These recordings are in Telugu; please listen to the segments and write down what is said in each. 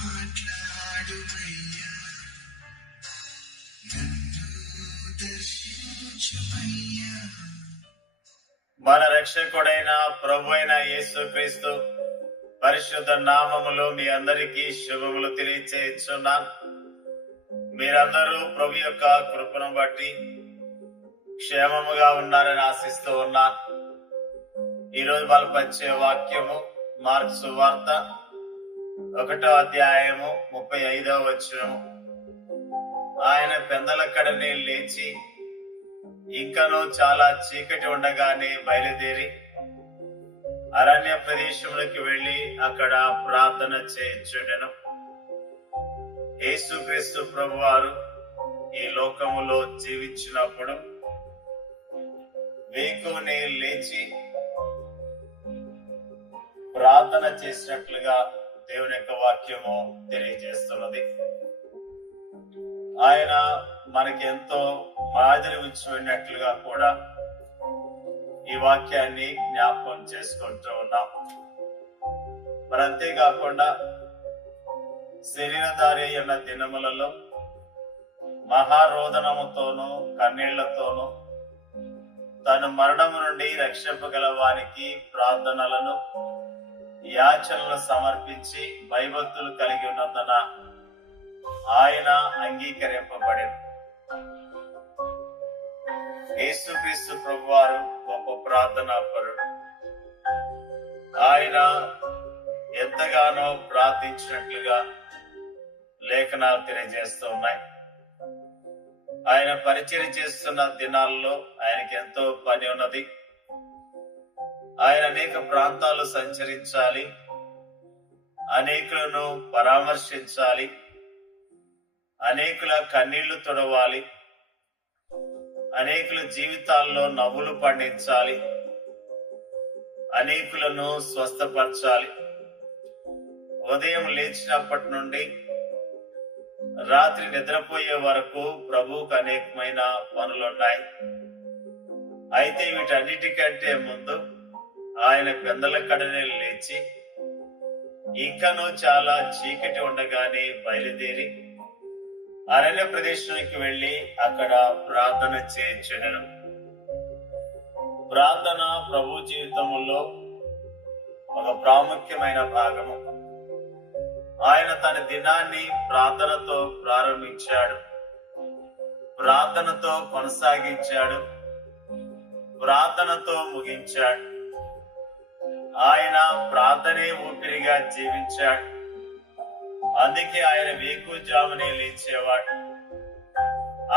మాట్లాడుమయ్యా, నన్ను దర్శించుమయ్యా. మన రక్షకుడైన ప్రభు అయిన యేసుక్రీస్తు పరిశుద్ధ నామములో మీ అందరికీ శుభములు తెలియచేస్తున్నాను. మీరందరూ ప్రభు యొక్క కృపను బట్టి క్షేమముగా ఉన్నారని ఆశిస్తూ ఉన్నాను. ఈరోజు బలపరిచే వాక్యము మార్కు సువార్త 1వ అధ్యాయము 35వ వచనము. ఆయన పెందలక్కడనే లేచి ఇంకనూ చాలా చీకటి ఉండగానే బయలుదేరి అరణ్య ప్రదేశంలోకి వెళ్లి అక్కడ ప్రార్థన చేయించుండెను. యేసుక్రీస్తు ప్రభువారు ఈ లోకములో జీవించినప్పుడు వేకువనే లేచి ప్రార్థన చేసినట్లుగా దేవుని యొక్క వాక్యము తెలియజేస్తున్నది. ఆయన మనకి ఎంతో మాదిరి ఉంచినట్లుగా కూడా ఈ వాక్యాన్ని జ్ఞాపకం చేసుకుంటూ ఉన్నాం. మరి అంతేకాకుండా శరీరధారి అయిన దినములలో మహారోదనముతోనూ కన్నీళ్లతోనూ తను మరణము నుండి రక్షింపగల వారికి ప్రార్థనలను యాచనలు సమర్పించి భయభక్తులు కలిగి ఉన్నందున ఆయన అంగీకరింపబడింది. యేసుక్రీస్తు ప్రభువారు గొప్ప ప్రార్థనాపరుడు. ఆయన ఎంతగానో ప్రార్థించినట్లుగా లేఖనాలు తెలియజేస్తూ ఉన్నాయి. ఆయన పరిచయం చేస్తున్న దినాల్లో ఆయనకి ఎంతో పని ఉన్నది. ఆయన అనేక ప్రాంతాలు సంచరించాలి, అనేకులను పరామర్శించాలి, అనేకుల కన్నీళ్లు తుడవాలి, అనేకుల జీవితాల్లో నవ్వులు పండించాలి, అనేకులను స్వస్థపరచాలి. ఉదయం లేచినప్పటి నుండి రాత్రి నిద్రపోయే వరకు ప్రభువుకు అనేకమైన పనులున్నాయి. అయితే వీటన్నిటికంటే ముందు ఆయన పెందలక్కడనే లేచి ఇంకనూ చాలా చీకటి ఉండగానే బయలుదేరి అరణ్య ప్రదేశానికి వెళ్లి అక్కడ ప్రార్థన చేయించడం. ప్రార్థన ప్రభు జీవితంలో ఒక ప్రాముఖ్యమైన భాగము. ఆయన తన దినాన్ని ప్రార్థనతో ప్రారంభించాడు, ప్రార్థనతో కొనసాగించాడు, ప్రార్థనతో ముగించాడు. ఆయన ప్రార్థనే ఊపిరిగా జీవించాడు. అందుకే ఆయన వేకువజామునే లేచేవాడు.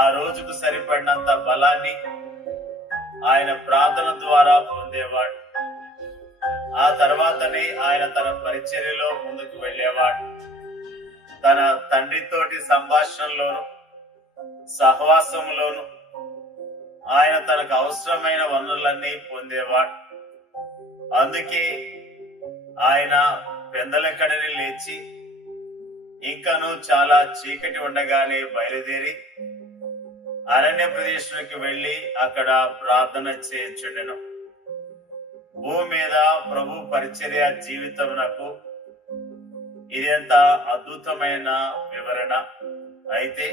ఆ రోజుకు సరిపడినంత బలాన్ని ఆయన ప్రార్థన ద్వారా పొందేవాడు. ఆ తర్వాతనే ఆయన తన పరిచర్యలో ముందుకు వెళ్ళేవాడు. తన తండ్రితోటి సంభాషణలోను సహవాసంలోను ఆయన తనకు అవసరమైన వనరులన్నీ పొందేవాడు. అందుకే ఆయన పెందలక్కడని లేచి ఇంకనూ చాలా చీకటి ఉండగానే బయలుదేరి అరణ్య ప్రదేశానికి వెళ్లి అక్కడ ప్రార్థన చేయించుండెను. భూమి మీద ప్రభు పరిచర్య జీవితమునకు ఇదెంత అద్భుతమైన వివరణ. అయితే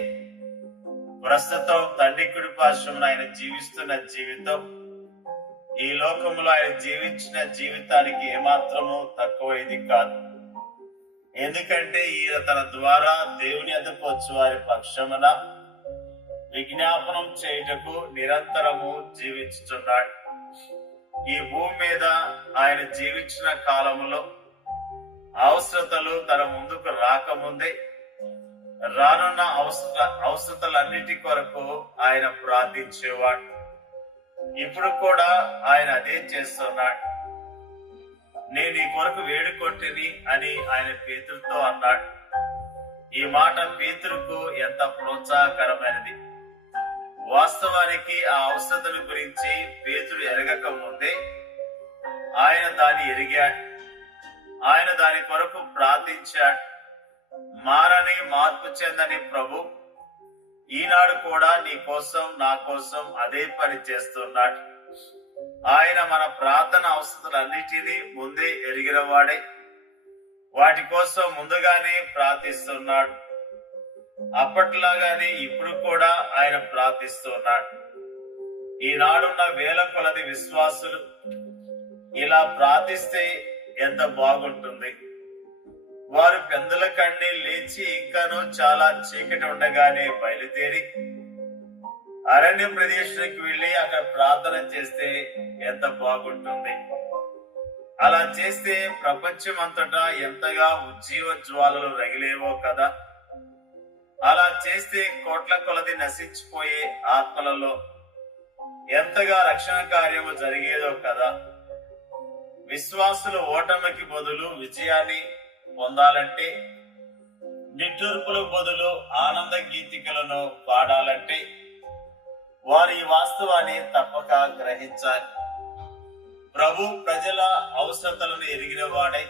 ప్రస్తుతం తండ్రి కుడి పార్శ్వమున ఆయన జీవిస్తున్న జీవితం ఈ లోకంలో ఆయన జీవించిన జీవితానికి ఏమాత్రము తక్కువైంది కాదు. ఎందుకంటే ఈయన తన ద్వారా దేవుని ఎదుకు వచ్చి వారి పక్షమున విజ్ఞాపనం చేయుటకు నిరంతరము జీవించుతున్నాడు. ఈ భూమి మీద ఆయన జీవించిన కాలములో అవసరతలు తన ముందుకు రాకముందే రానున్న అవసరతలన్నిటి కొరకు ఆయన ప్రార్థించేవాడు. ఇప్పుడు కూడా ఆయన అదే చేస్తున్నాడు. నేను ఈ కొరకు వేడుకొంటిని అని ఆయన పేతురుతో అన్నాడు. ఈ మాట పేతురుకు ఎంత ప్రోత్సాహకరమైనది. వాస్తవానికి ఆ అవసరతల గురించి పేతురు ఎరగక ముందే ఆయన దాన్ని ఎరిగాడు. ఆయన దాని కొరకు ప్రార్థించాడు. మారని మార్పు చెందని ప్రభు ఈనాడు కూడా నీ కోసం నా కోసం అదే పని చేస్తున్నాడు. ఆయన మన ప్రార్థన అవసరాలన్నిటినీ ముందే ఎరిగిన వాడే వాటి కోసం ముందుగానే ప్రార్థిస్తున్నాడు. అప్పట్లాగానే ఇప్పుడు కూడా ఆయన ప్రార్థిస్తున్నాడు. ఈనాడున్న వేల కొలది విశ్వాసులు ఇలా ప్రార్థిస్తే ఎంత బాగుంటుంది. వారు పెందల కండి లేచి ఇంకాను చాలా చీకటి ఉండగానే బయలుదేరి అరణ్య ప్రదేశానికి వెళ్లి అక్కడ ప్రార్థన చేస్తే ఎంత బాగుంటుంది. అలా చేస్తే ప్రపంచం అంతటా ఎంతగా ఉజ్జీవ జ్వాలలు రగిలేవో కదా. అలా చేస్తే కోట్ల కొలది నశించిపోయే ఆత్మలలో ఎంతగా రక్షణ కార్యము జరిగేదో కదా. విశ్వాసులు ఓటమికి బదులు విజయాన్ని పొందాలంటే, నిట్టూర్పులకు బదులు ఆనంద గీతికలను పాడాలంటే వారు ఈ వాస్తవాన్ని తప్పక గ్రహించాలి. ప్రభు ప్రజల అవసరతలను ఎరిగిన వాడై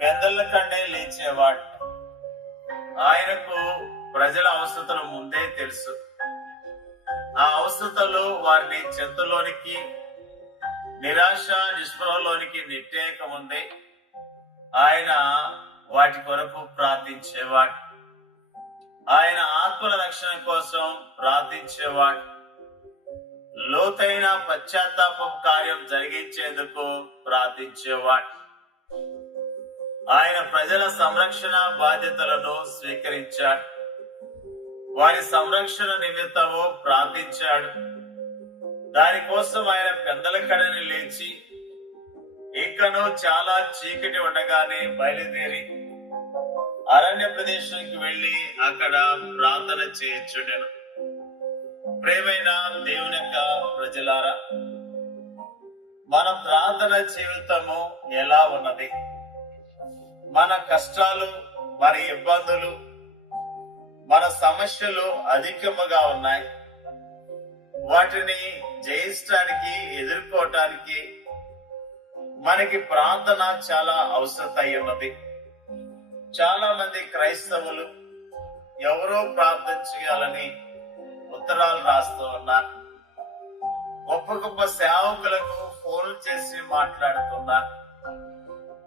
పెద్దల కంటే లేచేవాడు. ఆయనకు ప్రజల అవసరతలు ముందే తెలుసు. ఆ అవసరతలు వారిని చెంతలోనికి, నిరాశ నిస్పృహలోనికి నెట్టేయక ముందే ఆయన వాటి కొరకు ప్రార్థించేవాడు. ఆయన ఆత్మల రక్షణ కోసం ప్రార్థించేవాడు. లోతైన పశ్చాత్తాప కార్యం జరిగించేందుకు ప్రార్థించేవాడు. ఆయన ప్రజల సంరక్షణ బాధ్యతలను స్వీకరించాడు. వారి సంరక్షణ నిమిత్తము ప్రార్థించాడు. దానికోసం ఆయన పెద్దల కడని లేచి ఇంకనూ చాలా చీకటి ఉండగానే బయలుదేరి అరణ్య ప్రదేశానికి వెళ్లి అక్కడ ప్రార్థన చేయొచ్చుండెను. ప్రేమైన దేవుని యొక్క ప్రజలారా, మన ప్రార్థన జీవితము ఎలా ఉన్నది? మన కష్టాలు, మన ఇబ్బందులు, మన సమస్యలు అధికముగా ఉన్నాయి. వాటిని జయించడానికి, ఎదుర్కోవటానికి మనకి ప్రార్థన చాలా అవసరం అయి ఉన్నది. చాలా మంది క్రైస్తవులు ఎవరో ప్రార్థన చేయాలని ఉత్తరాలు రాస్తూ ఉన్నారు. గొప్ప గొప్ప సేవకులకు ఫోన్లు చేసి మాట్లాడుతున్నారు.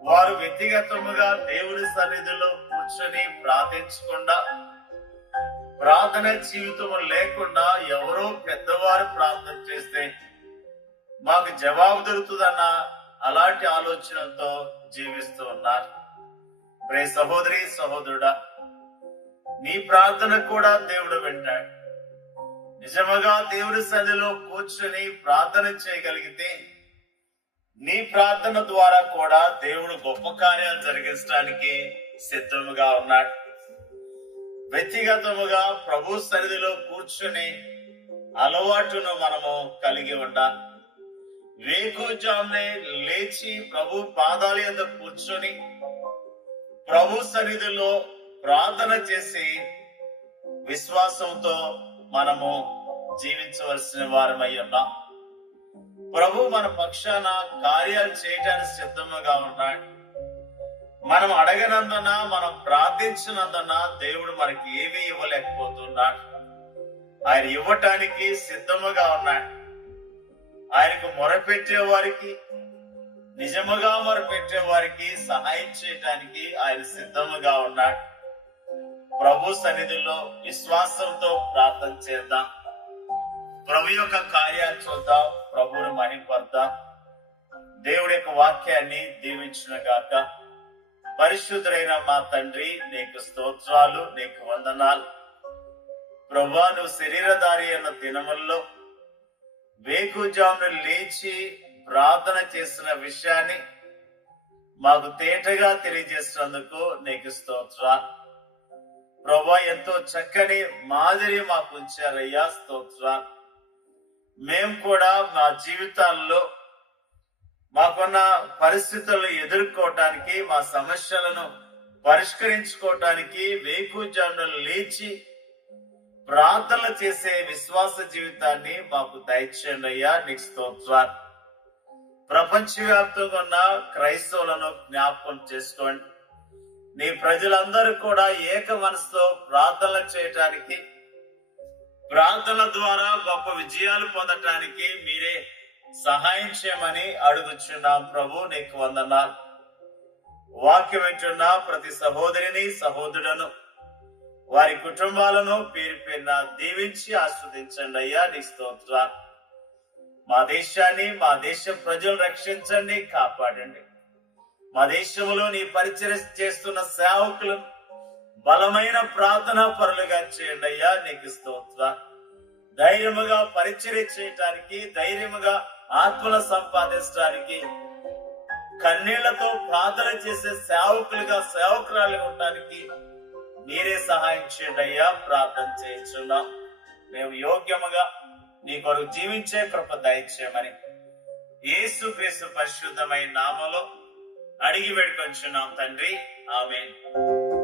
వారు వ్యక్తిగతముగా దేవుని సన్నిధిలో కూర్చొని ప్రార్థించకుండా, ప్రార్థన జీవితం లేకుండా ఎవరో పెద్దవారు ప్రార్థన చేస్తే మాకు జవాబు దొరుకుతుందన్న అలాంటి ఆలోచనలతో జీవిస్తూ ఉన్నారు. ప్రియ సహోదరి సహోదరుడా, నీ ప్రార్థన కూడా దేవుడు వింటాడు. నిజముగా దేవుని సన్నిధిలో కూర్చొని ప్రార్థన చేయగలిగితే నీ ప్రార్థన ద్వారా కూడా దేవుడు గొప్ప కార్యాలు జరిగించడానికి సిద్ధముగా ఉన్నాడు. వ్యక్తిగతముగా ప్రభు సన్నిధిలో కూర్చొని అలవాటును మనము కలిగి ఉండాలి. వేకుజామునే లేచి ప్రభు పాదాల యొద్ద కూర్చొని ప్రభు సన్నిధిలో ప్రార్థన చేసి విశ్వాసంతో మనము జీవించవలసిన వారమై ఉన్నాం. ప్రభు మన పక్షాన కార్యాలు చేయడానికి సిద్ధముగా ఉన్నాడు. మనం అడగనందున, మనం ప్రార్థించినందున దేవుడు మనకి ఏమీ ఇవ్వలేకపోతున్నాడు. ఆయన ఇవ్వటానికి సిద్ధముగా ఉన్నాడు. ఆయనకు మొరపెట్టే వారికి, నిజముగా మొరపెట్టే వారికి సహాయం చేయటానికి ఆయన సిద్ధముగా ఉన్నాడు. ప్రభు సన్నిధిలో విశ్వాసంతో ప్రార్థన చేద్దాం. ప్రభు యొక్క కార్యాలు చూద్దాం. ప్రభువుని మహిమపడదాం. దేవుడి యొక్క వాక్యాన్ని దీవించును గాక. పరిశుద్ధుడైన మా తండ్రి, నీకు స్తోత్రాలు, నీకు వందనాలు. ప్రభువా, నువ్వు శరీరధారి అన్న దినముల్లో వేకుజామున లేచి ప్రార్థన చేసిన విషయాన్ని మాకు తేటగా తెలియజేసినందుకు నీకు స్తోత్రాలు. ప్రభువా, ఎంతో చక్కని మాదిరి మాకు ఉంచారయ్యా, స్తోత్రాలు. మేము కూడా మా జీవితాల్లో మాకున్న పరిస్థితులను ఎదుర్కోవటానికి, మా సమస్యలను పరిష్కరించుకోవటానికి వేకుజామున లేచి ప్రార్థనలు చేసే విశ్వాస జీవితాన్ని మాకు దయచేయండి అయ్యా, నీకు స్తోత్రాలు. ప్రపంచవ్యాప్తంగా ఉన్న క్రైస్తవులను జ్ఞాపకం చేసుకోండి. నీ ప్రజలందరూ కూడా ఏక మనసుతో ప్రార్థనలు చేయటానికి, ప్రార్థనల ద్వారా గొప్ప విజయాలు పొందటానికి మీరే సహాయం చేయమని అడుగుచున్నాం. ప్రభు, నీకు వందనాలు. వాక్యం వింటున్న ప్రతి సహోదరిని సహోదరులను వారి కుటుంబాలను పేరు పేరున దీవించి ఆస్వాదించండి అయ్యా. నీ స్తోత్రాలు. మా దేశాన్ని, మా దేశ ప్రజలు రక్షించండి, కాపాడండి. మా దేశంలో నీ పరిచర్య చేస్తున్న సేవకులను బలమైన ప్రార్థనా పరులుగా చేయండి అయ్యా. నీకు స్తోత్రాలు. ధైర్యముగా పరిచర్య చేయటానికి, ధైర్యముగా ఆత్మలు సంపాదించడానికి, కన్నీళ్లతో ప్రార్థన చేసే సేవకులుగా, సేవకురాలుగా ఉండటానికి మీరే సహాయం చేయండి అయ్యా. ప్రార్థన చేయించున్నాం. మేము యోగ్యముగా నీ కొరకు జీవించే కృప దయచేయమని యేసుక్రీస్తు పరిశుద్ధమైన నామములో అడిగి వేడుకొంచున్నాం తండ్రి. ఆమేన్.